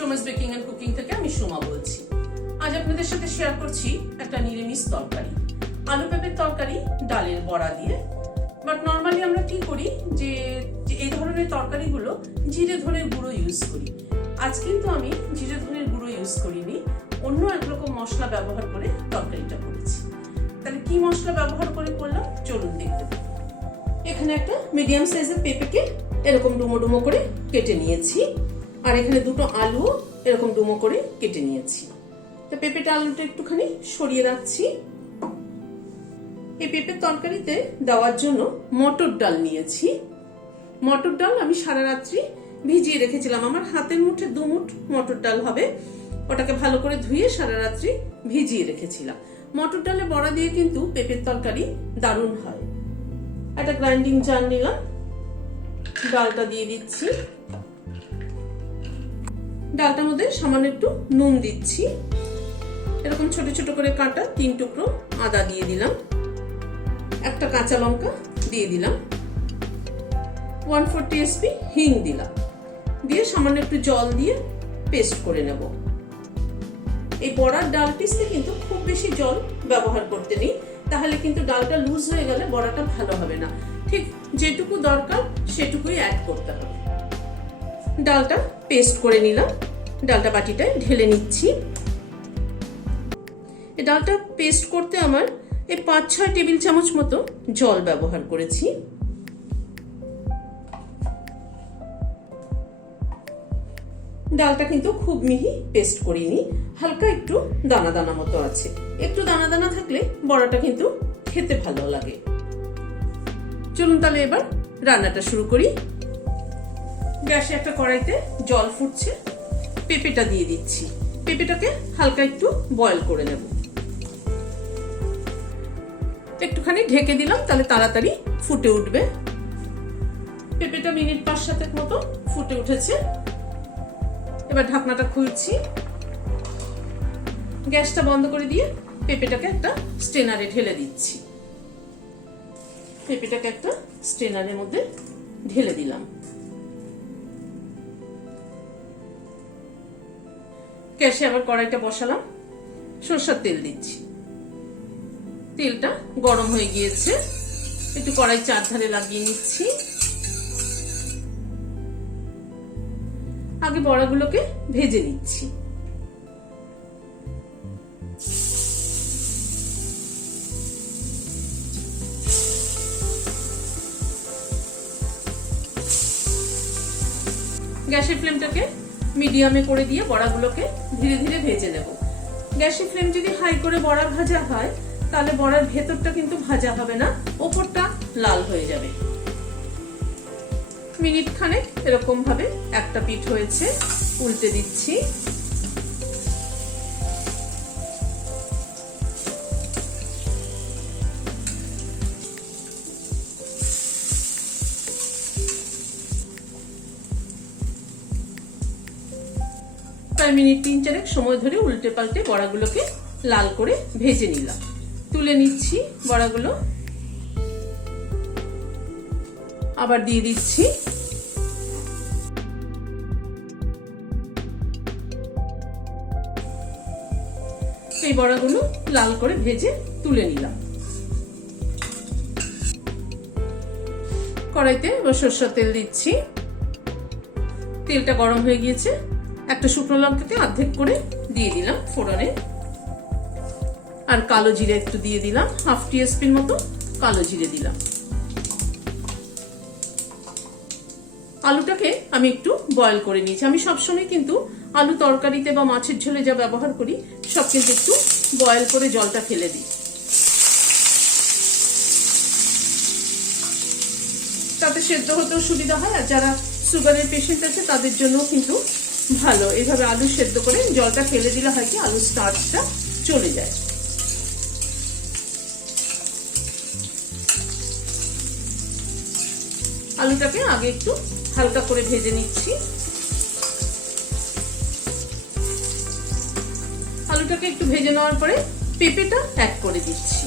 Soma's baking and cooking থেকে আমি সোমা বলছি। আজ আপনাদের সাথে শেয়ার করছি একটা নিরামিষ তরকারি, আলু পেঁপের তরকারি ডালের বড়া দিয়ে। বাট নর্মালি আমরা কি করি যে এই ধরনের তরকারিগুলো জিরে ধনের গুঁড়ো ইউজ করি। আজ কিন্তু আমি জিরে ধনের গুঁড়ো ইউজ করিনি, অন্য একরকম মশলা ব্যবহার করে তরকারিটা করেছি। তাহলে কি মশলা ব্যবহার করে করলাম চলুন দেখতে পাই। এখানে একটা মিডিয়াম সাইজের পেঁপেকে এরকম ডুমো ডুমো করে কেটে নিয়েছি, আর এখানে দুটো আলু এরকম ডুমো করে কেটে নিয়েছি। তো পেঁপেটা আলুটা একটুখানি সরিয়ে রাখছি। এই পেঁপের তরকারিতে দেওয়ার জন্য মটর ডাল নিয়েছি। মটর ডাল আমি সারা রাত্রি ভিজিয়ে রেখেছিলাম, আমার হাতের মুঠে 2 মুঠ মটর ডাল হবে। ওটাকে ভালো করে ধুয়ে সারা রাত্রি ভিজিয়ে রেখেছিলাম। মটর ডালে বড়া দিয়ে কিন্তু পেঁপের তরকারি দারুণ হয়। একটা গ্রাইন্ডিং জার নিলাম, ডালটা দিয়ে দিচ্ছি। ডালটার মধ্যে সামান্য একটু নুন দিচ্ছি, এরকম ছোট ছোট করে কাটা 3 টুকরো আদা দিয়ে দিলাম, একটা কাঁচা লঙ্কা দিয়ে দিলাম, 1/4 টিস্পুন হিং দিলাম, দিয়ে সামান্য একটু জল দিয়ে পেস্ট করে নেব। এই বড়ার ডাল পিসতে কিন্তু খুব বেশি জল ব্যবহার করতে নেই, তাহলে কিন্তু ডালটা লুজ হয়ে গেলে বড়াটা ভালো হবে না। ঠিক যেটুকু দরকার সেটুকুই অ্যাড করতে হবে। ডালটা পেস্ট করে নিলাম, ডালটা বাটিটায় ঢেলে নিচ্ছি। এই ডালটা পেস্ট করতে আমার এই 5-6 টেবিল চামচ মতো জল ব্যবহার করেছি। ডালটা কিন্তু খুব মিহি পেস্ট করিনি, হালকা একটু দানা দানা মতো আছে। একটু দানা দানা থাকলে বড়াটা কিন্তু খেতে ভালো লাগে। চলুন তাহলে এবার রান্নাটা শুরু করি। গ্যাসে একটা কড়াইতে জল ফুটছে, পেঁপেটা দিয়ে দিচ্ছি। পেঁপেটাকে হালকা একটু বয়েল করে নেব। একটুখানি ঢেকে দিলাম, তাহলে তাড়াতাড়ি ফুটে উঠবে। পেঁপেটা মিনিট 5-7 মতো ফুটে উঠেছে। এবার ঢাকনাটা খুলছি, গ্যাসটা বন্ধ করে দিয়ে পেঁপেটাকে একটা স্ট্রেনারে ঢেলে দিচ্ছি। পেঁপেটাকে একটা স্ট্রেনারের মধ্যে ঢেলে দিলাম। গ্যাসে আবার কড়াইটা বসালাম, সরষের তেল দিচ্ছি। তেলটা গরম হয়ে গিয়েছে, একটু কড়াই চারধারে লাগিয়ে নিচ্ছি। আগে বড়াগুলোকে ভেজে নিচ্ছি। গ্যাসের ফ্লেমটাকে মিডিয়ামে করে দিয়ে বড়াগুলোকে ধীরে ধীরে ভেজে নেব। গ্যাসের ফ্লেম যদি হাই করে বড়া ভাজা হয় তাহলে বড়ার ভেতরটা কিন্তু ভাজা হবে না, ওপরটা লাল হয়ে যাবে। মিনিট খানেক এরকম ভাবে একটা পিঠ হয়েছে, উল্টে দিচ্ছি। প্রায় মিনিট 3-4 সময় ধরে উল্টে পাল্টে বড়াগুলোকে লাল করে ভেজে নিলাম। তুলে নিচ্ছি বড়াগুলো, আবার দিয়ে দিচ্ছি। এই বড়াগুলো লাল করে ভেজে তুলে নিলাম। কড়াইতে এবার সরষের তেল দিচ্ছি। তেলটা গরম হয়ে গিয়েছে, একটা শুকনো লঙ্কাকে অর্ধেক করে দিয়ে দিলাম ফোড়নে, আর কালো জিরে একটু দিয়ে দিলাম, 1/2 টিস্পুন মতো কালো জিরে দিলাম। আলুটাকে আমি একটু বয়েল করে নিয়েছি। আমি সবসময় কিন্তু আলু তরকারিতে বা মাছের ঝোলে যা ব্যবহার করি সব কিন্তু একটু বয়েল করে জলটা ফেলে দিই, তাতে সেদ্ধ হতেও সুবিধা হয়। আর যারা সুগারের পেশেন্ট আছে তাদের জন্য কিন্তু ভালো, এইভাবে আলু সেদ্ধ করে জলটা ফেলে দিলে হয় কি আলু স্টার্চটা চলে যায়। আলুটাকে আগে একটু হালকা করে ভেজে নিচ্ছি। আলুটাকে একটু ভেজে নেওয়ার পরে পেঁপেটা অ্যাড করে দিচ্ছি।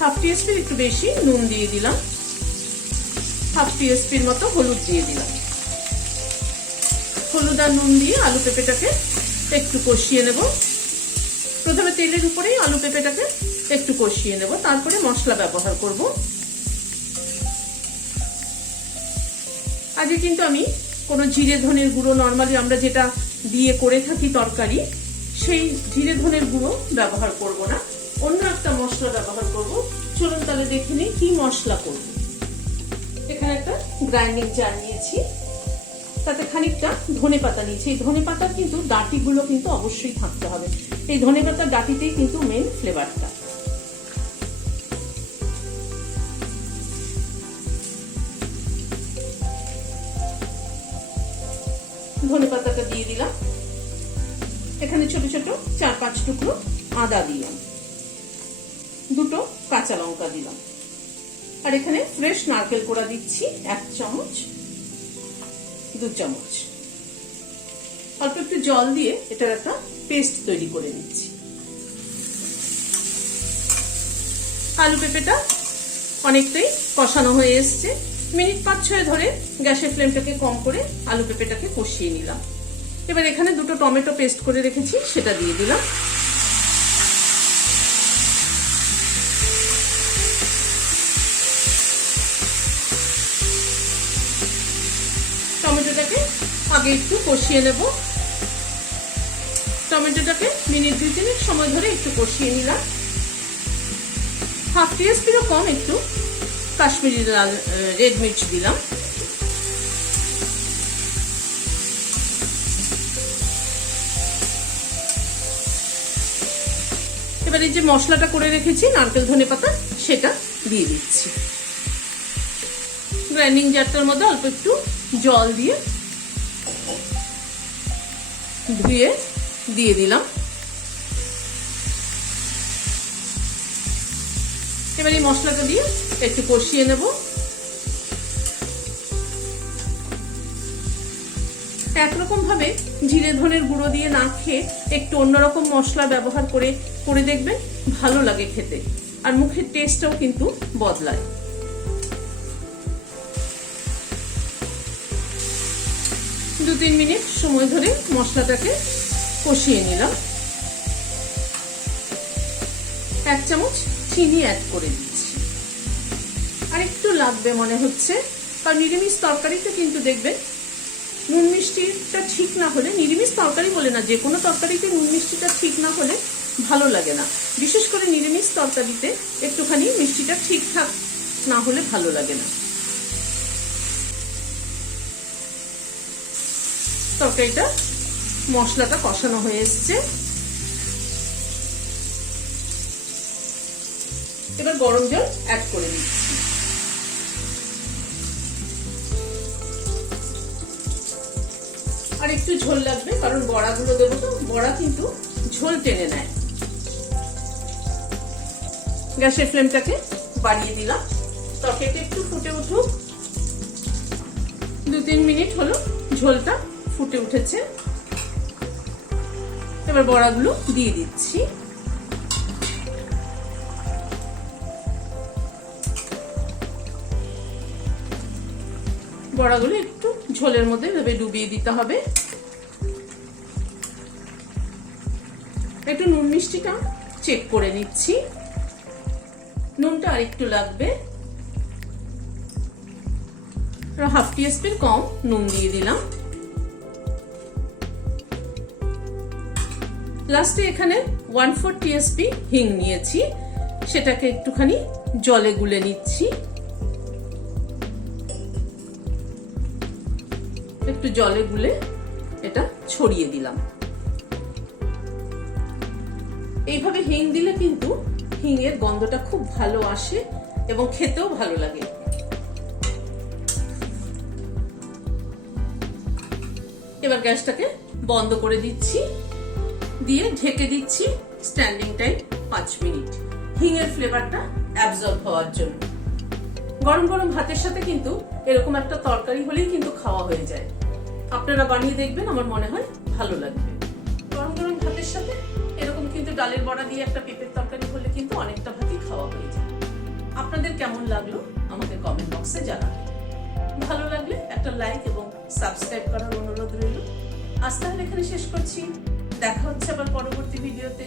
হাফ টিস্পুন একটু বেশি নুন দিয়ে দিলাম, হাফ টিস্পুন মতো হলুদ দিয়ে দিলাম। হলুদ আর নুন দিয়ে আলু পেঁপেটাকে একটু কষিয়ে নেব। প্রথমে তেলের উপরেই আলু পেঁপেটাকে একটু কষিয়ে নেব, তারপরে মশলা ব্যবহার করব। আজকে কিন্তু আমি কোনো জিরে ধনের গুঁড়ো, নর্মালি আমরা যেটা দিয়ে করে থাকি তরকারি, সেই জিরে ধনের গুঁড়ো ব্যবহার করব না, অন্য একটা মশলা ব্যবহার করব। চলুন তাহলে দেখে নিই কি মশলা করব। এখানে একটা গ্রাইন্ডিং জার নিয়েছি, তাতে খানিকটা ধনেপাতা নিয়েছি। এই ধনেপাতার কিন্তু ডাঁটিগুলো কিন্তু অবশ্যই থাকতে হবে, এই ধনেপাতার ডাঁটিতেই কিন্তু মেন ফ্লেভারটা। ধনেপাতাটা দিয়ে দিলাম। এখানে ছোট ছোট 4-5 টুকরো আদা দিলাম, 2টো কাঁচা লঙ্কা দিলাম, আর এখানে ফ্রেশ নারকেল কোড়া দিচ্ছি 1 চামচ, 2 চামচ। অল্প একটু জল দিয়ে এটার একটা পেস্ট তৈরি করে নিচ্ছি। আলু পেঁপেটা অনেকটাই কষানো হয়ে এসছে, মিনিট 5-6 ধরে গ্যাসের ফ্লেমটাকে কম করে আলু পেঁপেটাকে কষিয়ে নিলাম। এবার এখানে 2টো টমেটো পেস্ট করে রেখেছি, সেটা দিয়ে দিলাম। টমেটোটাকে আগে একটু কষিয়ে নেব। টমেটোটাকে মিনিট 2-3 সময় ধরে একটু কষিয়ে নিলাম। হাফ টিস্পুনও কম একটু কাশ্মীরি লাল রেড মির্চ দিলাম। এবার এই যে মশলাটা করে রেখেছি নারকেল ধনেপাতা, সেটা দিয়ে দিচ্ছি। গ্রাইন্ডিং জারটার মধ্যে অল্প একটু জল দিয়ে ধুয়ে দিয়ে দিলাম। এবার এই মশলাটা দিয়ে একটু কষিয়ে নেব। একরকম ভাবে জিরে ধনের গুঁড়ো দিয়ে না খেয়ে একটু অন্যরকম মশলা ব্যবহার করে দেখবেন, ভালো লাগে খেতে, আর মুখের টেস্টটাও কিন্তু বদলায়। দু 3 মিনিট সময় ধরে মশলাটাকে কষিয়ে নিলাম। 1 চামচ চিনি অ্যাড করে দিচ্ছি, আর একটু লাগবে মনে হচ্ছে, কারণ নিরামিষ তরকারিতে কিন্তু দেখবেন নুন মিষ্টিটা ঠিক না হলে, নিরামিষ তরকারি বলে না, যে কোনো তরকারিতে নুন মিষ্টিটা ঠিক না হলে ভালো লাগে না। বিশেষ করে নিরামিষ তরকারিতে একটুখানি মিষ্টিটা ঠিকঠাক না হলে ভালো লাগে না। তরকারিটা মশলাটা কষানো হয়ে এসছে। এবার গরম জল অ্যাড করে দিচ্ছি। আর একটু ঝোল লাগবে, কারণ বড়াগুলো দেবো তো, বড়া কিন্তু ঝোল টেনে নেয়। গ্যাসের ফ্লেমটাকে বাড়িয়ে দিলাম। তরকারিটা একটু ফুটে উঠুক। 2-3 মিনিট হলো, ঝোলটা ফুটে উঠেছে। এবার বড়াগুলো দিয়ে দিচ্ছি। বড়াগুলো একটু ঝোলের মধ্যে এভাবে ডুবিয়ে দিতে হবে। একটু নুন মিষ্টিটা চেক করে নিচ্ছি, নুনটা আর একটু লাগবে। হাফ টিস্পুন কম নুন দিয়ে দিলাম। লাস্টে এখানে 1/4 টিস্পুন হিং নিয়েছি, সেটাকে একটুখানি জলে গুলে নিচ্ছি। একটু জলে গুলে এটা ছড়িয়ে দিলাম। এইভাবে হিং দিলে কিন্তু হিঙের গন্ধটা খুব ভালো আসে এবং খেতেও ভালো লাগে। এবার গ্যাসটাকে বন্ধ করে দিচ্ছি, দিয়ে ঢেকে দিচ্ছি স্ট্যান্ডিং টাইম 5 মিনিট, হিঙের ফ্লেভারটা অ্যাবজর্ব হওয়ার জন্য। গরম গরম ভাতের সাথে কিন্তু এরকম একটা তরকারি হলেই কিন্তু খাওয়া হয়ে যায়। আপনারা বানিয়ে দেখবেন, আমার মনে হয় ভালো লাগবে। গরম গরম ভাতের সাথে এরকম কিন্তু ডালের বড়া দিয়ে একটা পেঁপের তরকারি হলে কিন্তু অনেকটা ভাতই খাওয়া হয়ে যায়। আপনাদের কেমন লাগলো আমাকে কমেন্ট বক্সে জানাবেন। ভালো লাগলে একটা লাইক এবং সাবস্ক্রাইব করার অনুরোধ রইল। আজ তাহলে এখানে শেষ করছি। দেখা হচ্ছে আবার পরবর্তী ভিডিওতে।